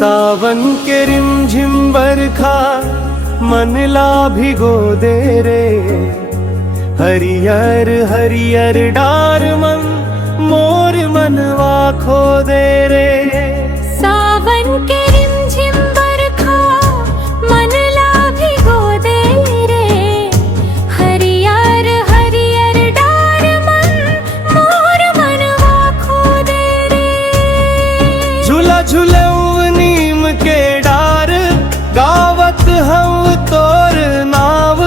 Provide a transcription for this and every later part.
सावन के रिमझिम बरखा मन ला भिगो दे रे। हरियर हरियर डार मन मोर मनवा खो दे रे। सावन के रिमझिम बरखा मन ला भिगो दे रे। हरियर हरियर डार मन मोर मनवा खो दे रे। झूला झूले नीम के डार गावत हम तोर नाव।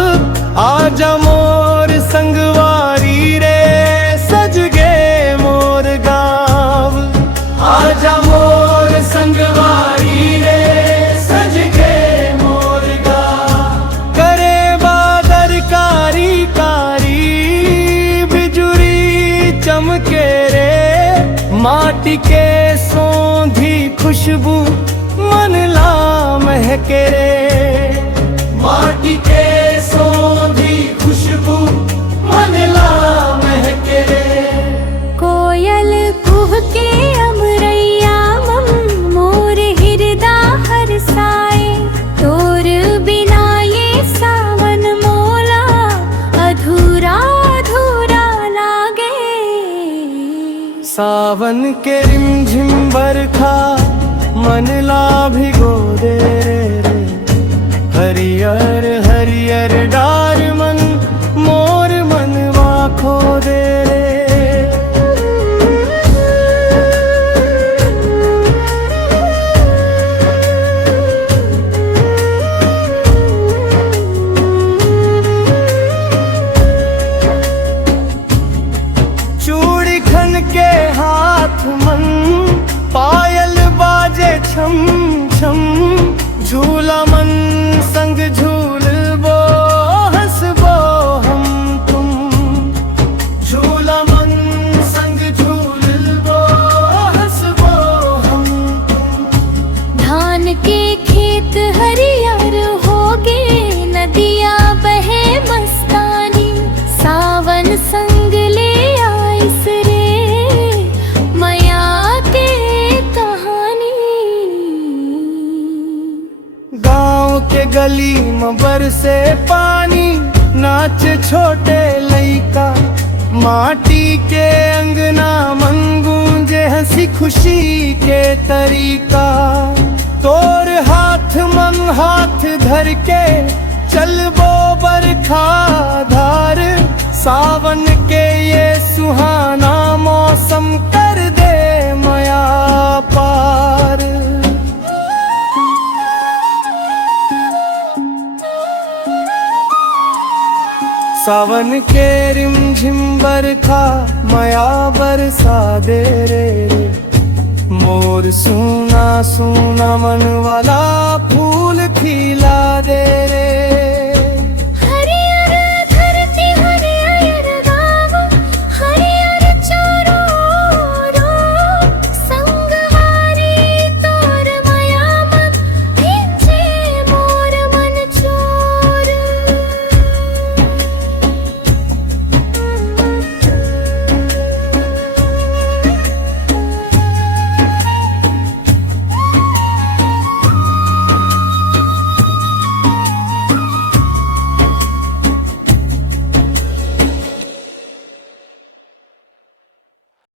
आजा मोर संगवारी रे सज गे मोर गाँव। आजा मोर संगवारी रे सज गे मोर गाँव। करे बादर कारी कारी बिजुरी चमके रे। माटी के सौंधी खुशबू मन ला महके रे। माटी के सौंधी खुशबू मन ला महके रे। कोयल कुह के अमरैया मम मोर हिरदा हरसाए। तोर बिना ये सावन मोला अधूरा अधूरा लागे। सावन के रिमझिम बरखा मन ला भिगो दे रे। हरियर हरियर डार मन मोर मनवा खो दे रे। चूड़ी खन के हाथ मन पायल बाजे छम छम। झूला मन संग झूलबो हंसबो हम तुम। झूला मन संग झूलबो हंसबो हम तुम। धान के खेत हरियर होगे नदियाँ बहे मस्तानी। सावन संग ले आइस रे मया के कहानी। गाँव के गली में बरसे पानी नाच छोटे लइका। माटी के अंगना मन गूंजे हंसी खुशी के तरीका। तोर हाथ मन हाथ धर के चलबो बरखा धार। सावन के ये सुहाना मौसम कर दे मया पार। सावन के रिमझिम बरखा मया बरसा दे रे। मोर सूना सूना मन वाला फूल खिला